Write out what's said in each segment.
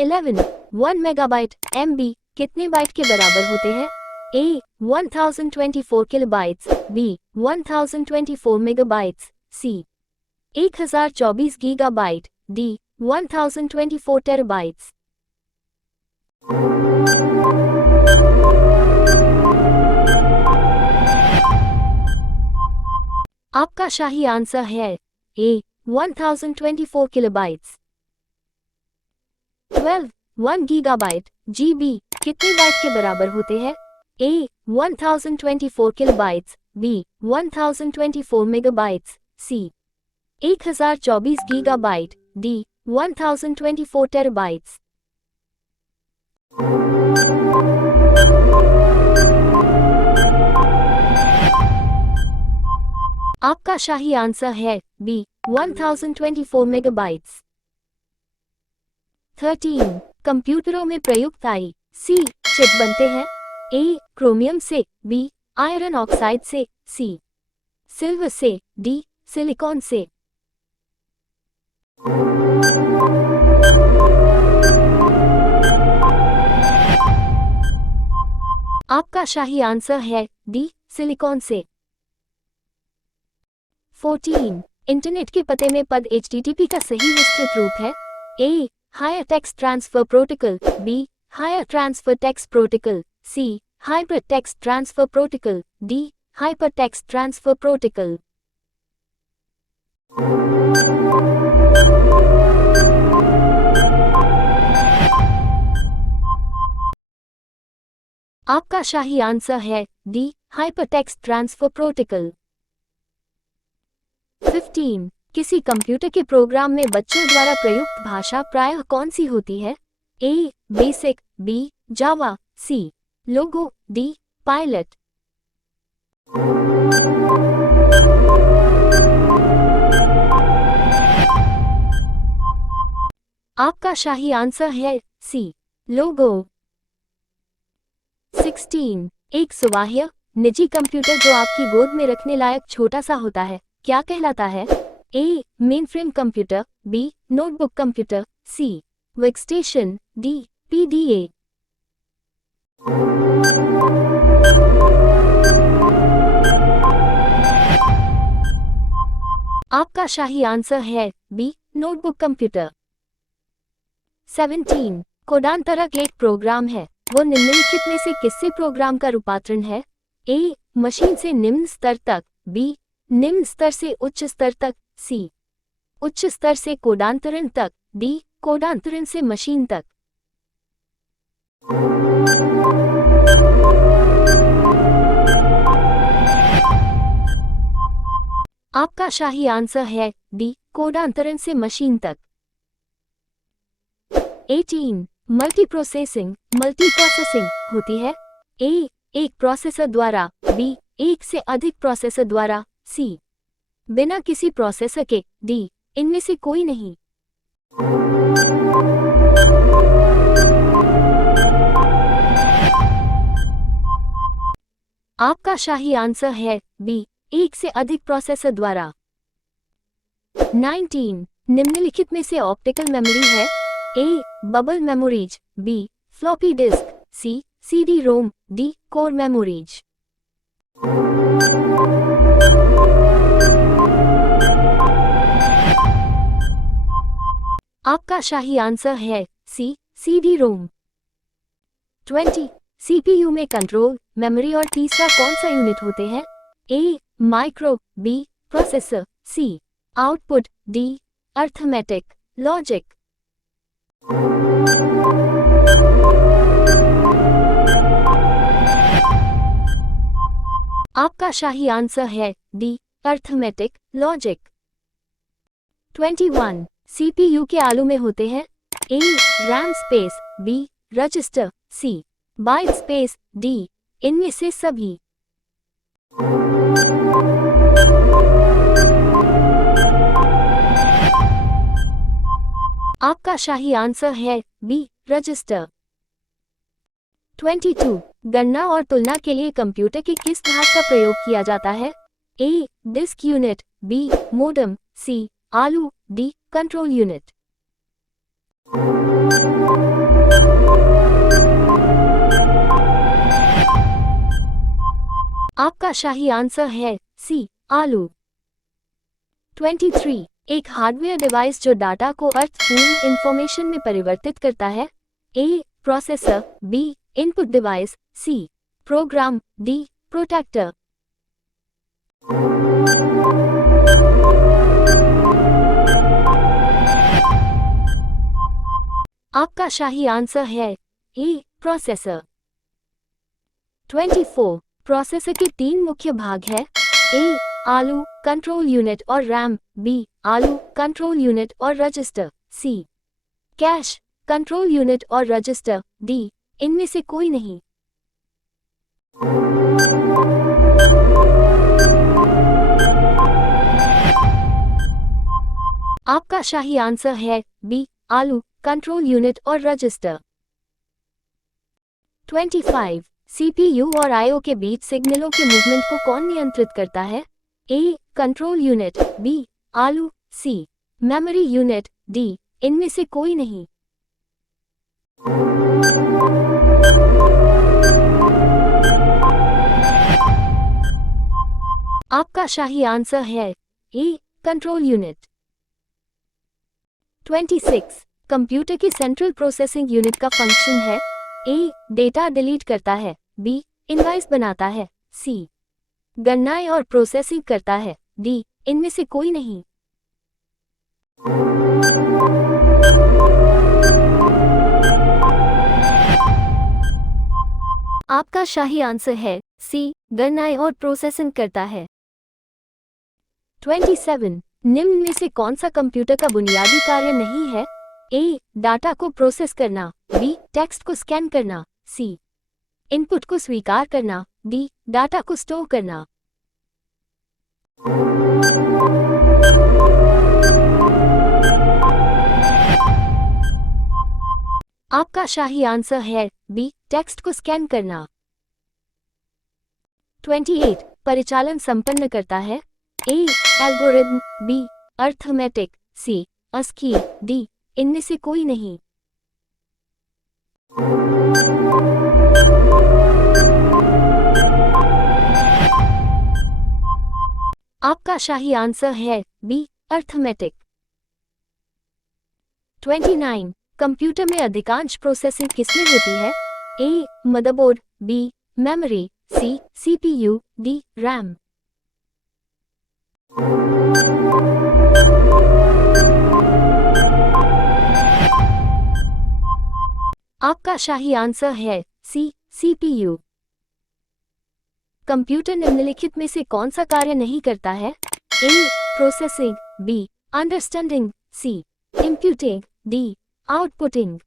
11 1 megabyte MB कितने bite के बराबर होते हैं? A 1024 kilobytes, B 1024 megabytes, C 1024 gigabyte, D 1024 terabytes. आपका सही आंसर है A 1024 किलोबाइट्स। 12 1 गीगाबाइट GB कितने बाइट के बराबर होते हैं? A 1024 kilobytes, B 1024 megabytes, C 1024 gigabyte, D 1024 terabytes. आपका सही आंसर है B 1024 मेगाबाइट्स। 13 कंप्यूटरों में प्रयुक्त IC चिप बनते हैं? A क्रोमियम से, B आयरन ऑक्साइड से, C सिल्वर से, D सिलिकॉन से। आपका सही आंसर है D सिलिकॉन से। 14 इंटरनेट के पते में पद HTTP का सही विस्तृत रूप है? A higher text transfer protocol, B higher transfer text protocol, C hyper text transfer protocol, D hyper text transfer protocol. आपका सही आंसर है D hyper text transfer protocol. 15 किसी कंप्यूटर के प्रोग्राम में बच्चों द्वारा प्रयुक्त भाषा प्रायः कौन सी होती है? A basic, B Java, C logo, D pilot. आपका सही आंसर है C लोगो। 16 एक सुवाह्य निजी कंप्यूटर जो आपकी गोद में रखने लायक छोटा सा होता है क्या कहलाता है? A mainframe computer, B notebook computer, C workstation, D PDA। आपका सही आंसर है B नोटबुक कंप्यूटर। 17 कोडांतरक एक प्रोग्राम है, वो निम्नलिखित में से किससे प्रोग्राम का रूपांतरण है? A मशीन से निम्न स्तर तक, B निम्न स्तर से उच्च स्तर तक, C उच्च स्तर से कोडांतरण तक, D कोडांतरण से मशीन तक। आपका सही आंसर है D कोडांतरण से मशीन तक। 18 मल्टीप्रोसेसिंग मल्टीप्रोसेसिंग होती है? A एक प्रोसेसर द्वारा, B एक से अधिक प्रोसेसर द्वारा, C बिना किसी प्रोसेसर के, D इनमें से कोई नहीं। आपका सही आंसर है B एक से अधिक प्रोसेसर द्वारा। 19 निम्नलिखित में से ऑप्टिकल मेमोरी है? A bubble memories, B floppy disk, C CD ROM, D core memories. आपका सही आंसर है C CD रोम। 20 CPU में कंट्रोल, मेमोरी और तीसरा कौन सा यूनिट होते हैं? A micro, B processor, C output, D arithmetic logic. आपका सही आंसर है D अर्थमेटिक लॉजिक। 21 CPU के आलू में होते हैं? A RAM space, B register, C byte space, D इनमें से सभी। आपका सही आंसर है B रजिस्टर। 22 गणना और तुलना के लिए कंप्यूटर के किस भाग का प्रयोग किया जाता है? A disk unit, B modem, C ALU, D control unit. आपका सही आंसर है सी आलू। 23 एक हार्डवेयर डिवाइस जो डाटा को अर्थपूर्ण इंफॉर्मेशन में परिवर्तित करता है। A processor, B input device, C program, D protector. आपका सही आंसर है ए प्रोसेसर। 24 प्रोसेसर के 3 मुख्य भाग हैं। ए आलू कंट्रोल यूनिट और रैम, बी आलू कंट्रोल यूनिट और रजिस्टर, सी कैश कंट्रोल यूनिट और रजिस्टर, डी इनमें से कोई नहीं। आपका सही आंसर है बी आलू कंट्रोल यूनिट और रजिस्टर। 25 सीपीयू और आईओ के बीच सिग्नलों के मूवमेंट को कौन नियंत्रित करता है? ए कंट्रोल यूनिट, बी आलू, सी मेमोरी यूनिट, डी इनमें से कोई नहीं। आपका सही आंसर है ए कंट्रोल यूनिट। 26 कंप्यूटर की सेंट्रल प्रोसेसिंग यूनिट का फंक्शन है। ए डेटा डिलीट करता है, बी इनवॉइस बनाता है, सी गणनाएं और प्रोसेसिंग करता है, डी इनमें से कोई नहीं। आपका सही आंसर है सी गणनाएं और प्रोसेसिंग करता है। 27 निम्न में से कौन सा कंप्यूटर का बुनियादी कार्य नहीं है? ए डाटा को प्रोसेस करना, बी टेक्स्ट को स्कैन करना, सी इनपुट को स्वीकार करना, डी डाटा को स्टोर करना। आपका सही आंसर है बी टेक्स्ट को स्कैन करना। 28 परिचालन संपन्न करता है। ए एल्गोरिथम, बी अर्थमेटिक, सी अस्की, डी इनमें से कोई नहीं। आपका सही आंसर है बी अर्थमेटिक। 29 कंप्यूटर में अधिकांश प्रोसेसिंग किसमें होती है? A motherboard, B memory, C CPU, D RAM. आपका सही आंसर है सी सीपीयू। कंप्यूटर निम्नलिखित में से कौन सा कार्य नहीं करता है? A processing, B understanding, C inputting, D outputting.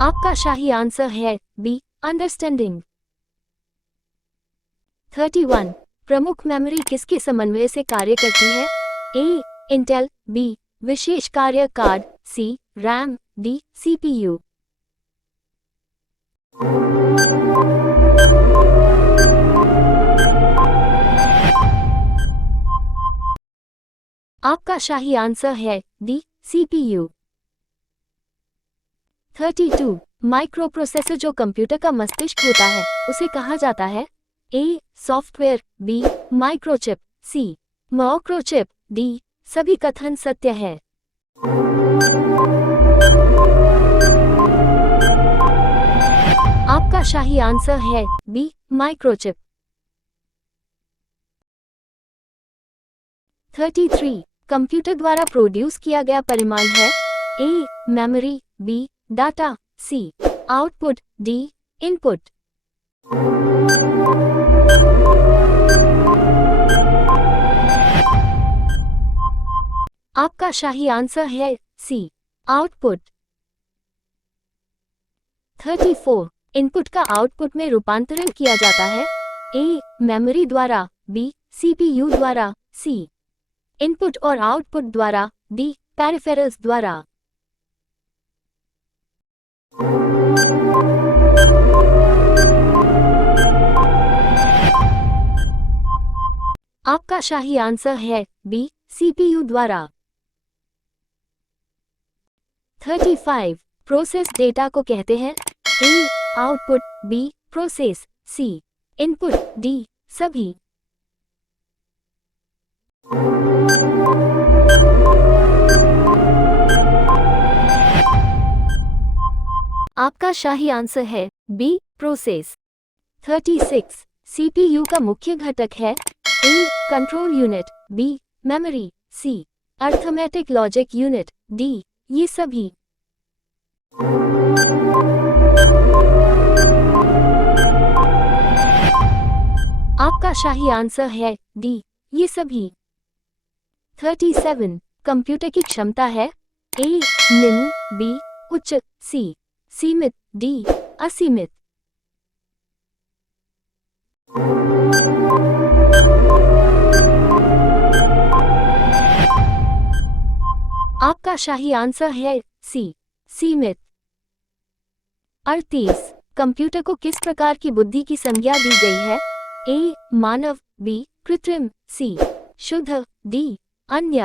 आपका सही आंसर है बी अंडरस्टैंडिंग। 31 प्रमुख मेमोरी किसके समन्वय से कार्य करती है? ए इंटेल, बी विशेष कार्य card, C RAM, D CPU. आपका सही आंसर है डी सीपीयू। 32 माइक्रोप्रोसेसर जो कंप्यूटर का मस्तिष्क होता है उसे कहा जाता है? A software, B microchip, C macrochip, D सभी कथन सत्य है। आपका सही आंसर है बी माइक्रोचिप। 33 कंप्यूटर द्वारा प्रोड्यूस किया गया परिमाण है? A memory, B data, C output, D input. आपका सही आंसर है सी आउटपुट। 34 इनपुट का आउटपुट में रूपांतरण किया जाता है? ए मेमोरी द्वारा, बी सीपीयू द्वारा, सी इनपुट और आउटपुट द्वारा, डी पेरिफेरल्स द्वारा। आपका सही आंसर है बी सीपीयू द्वारा। 35 प्रोसेस डेटा को कहते हैं? A output, B process, C input, D सभी। आपका सही आंसर है बी प्रोसेस। 36 सीपीयू का मुख्य घटक है? ए कंट्रोल यूनिट, बी मेमोरी, सी अर्थमेटिक लॉजिक यूनिट, डी ये सभी। आपका सही आंसर है डी ये सभी। 37 कंप्यूटर की क्षमता है? ए निम्न, बी उच्च, सी सीमित, डी असीमित। आपका सही आंसर है सी सीमित। 38 कंप्यूटर को किस प्रकार की बुद्धि की संज्ञा दी गई है? ए मानव, बी कृत्रिम, सी शुद्ध, डी अन्य।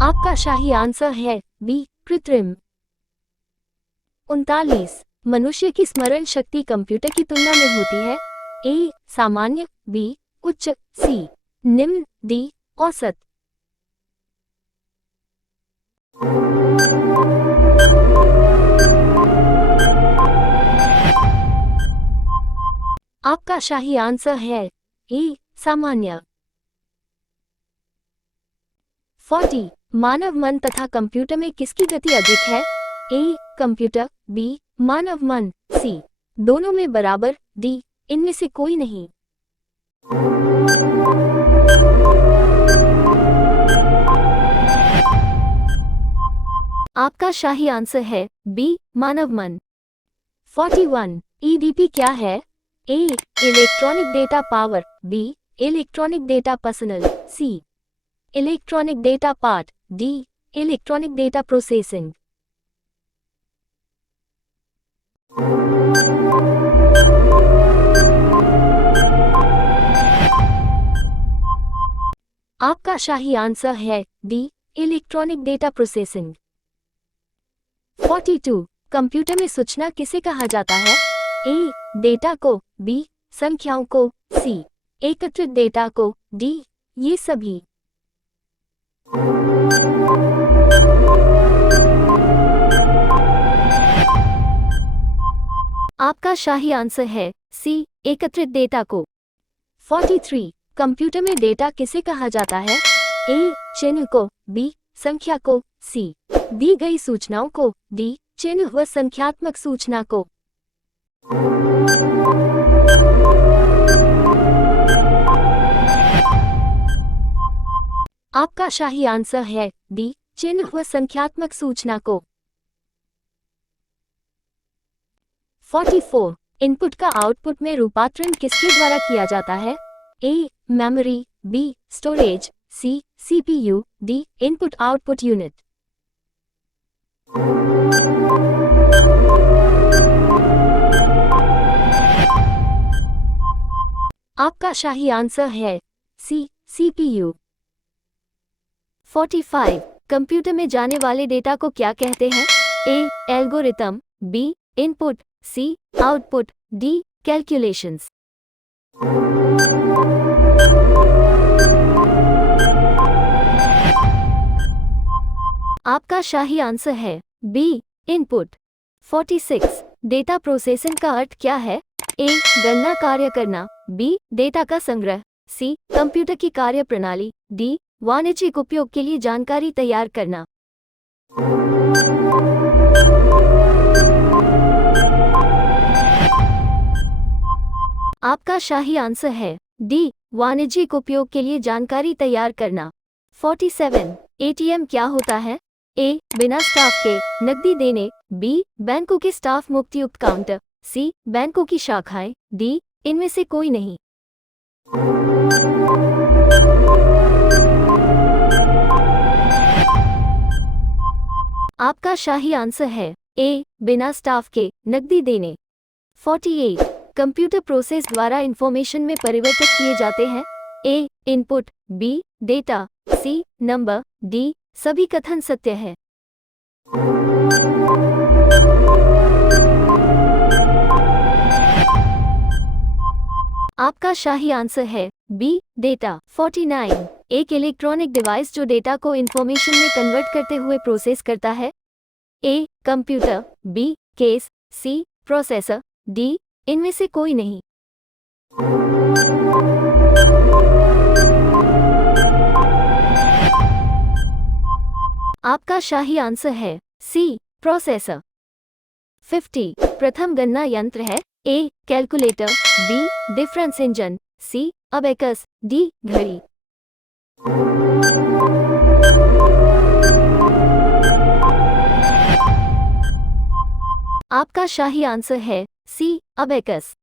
आपका सही आंसर है बी कृत्रिम। 39 मनुष्य की स्मरण शक्ति कंप्यूटर की तुलना में होती है? ए सामान्य, बी उच्च, सी निम्न, डी औसत। आपका सही आंसर है ए सामान्य। 40 मानव मन तथा कंप्यूटर में किसकी गति अधिक है? ए कंप्यूटर, बी मानव मन, सी दोनों में बराबर, डी इनमें से कोई नहीं। आपका सही आंसर है बी मानव मन। 41 ईडीपी क्या है? A electronic data power, B electronic data personal, C electronic data part, D electronic data processing. आपका सही आंसर है D electronic data processing. 42 computer में सूचना किसे कहा जाता है? ए डेटा को, बी संख्याओं को, सी एकत्रित डेटा को, डी ये सभी। आपका सही आंसर है सी एकत्रित डेटा को। 43 कंप्यूटर में डेटा किसे कहा जाता है? ए चिन्ह को, बी संख्या को, सी दी गई सूचनाओं को, डी चिन्ह व संख्यात्मक सूचना को। आपका सही आंसर है डी चिन्ह व संख्यात्मक सूचना को। 44 इनपुट का आउटपुट में रूपांतरण किसके द्वारा किया जाता है? A memory, B storage, C CPU, D input output unit. आपका सही आंसर है सी सीपीयू। 45 कंप्यूटर में जाने वाले डेटा को क्या कहते हैं? ए एल्गोरिथम, बी इनपुट, सी आउटपुट, डी कैलकुलेशंस। आपका सही आंसर है बी इनपुट। 46 डेटा प्रोसेसिंग का अर्थ क्या है? ए गणना कार्य करना, बी डेटा का संग्रह, सी कंप्यूटर की कार्य प्रणाली, डी वाणिज्यिक उपयोग के लिए जानकारी तैयार करना। आपका सही आंसर है डी वाणिज्यिक उपयोग के लिए जानकारी तैयार करना। 47 एटीएम क्या होता है? ए बिना स्टाफ के नकदी देने, बी बैंकों के स्टाफ मुक्तियुक्त काउंटर, सी बैंकों की शाखाएं, डी इनमें से कोई नहीं। आपका सही आंसर है ए बिना स्टाफ के नकदी देने। 48 कंप्यूटर प्रोसेस द्वारा इंफॉर्मेशन में परिवर्तित किए जाते हैं? A input, B data, C number, D सभी कथन सत्य है। आपका सही आंसर है बी डेटा। 49 एक इलेक्ट्रॉनिक डिवाइस जो डेटा को इंफॉर्मेशन में कन्वर्ट करते हुए प्रोसेस करता है। A computer, B case, C processor, D इनमें से कोई नहीं। आपका सही आंसर है सी प्रोसेसर। 50 प्रथम गणना यंत्र है। ए कैलकुलेटर, बी डिफरेंस इंजन, सी अबेकस, डी घड़ी। आपका सही आंसर है सी अबेकस।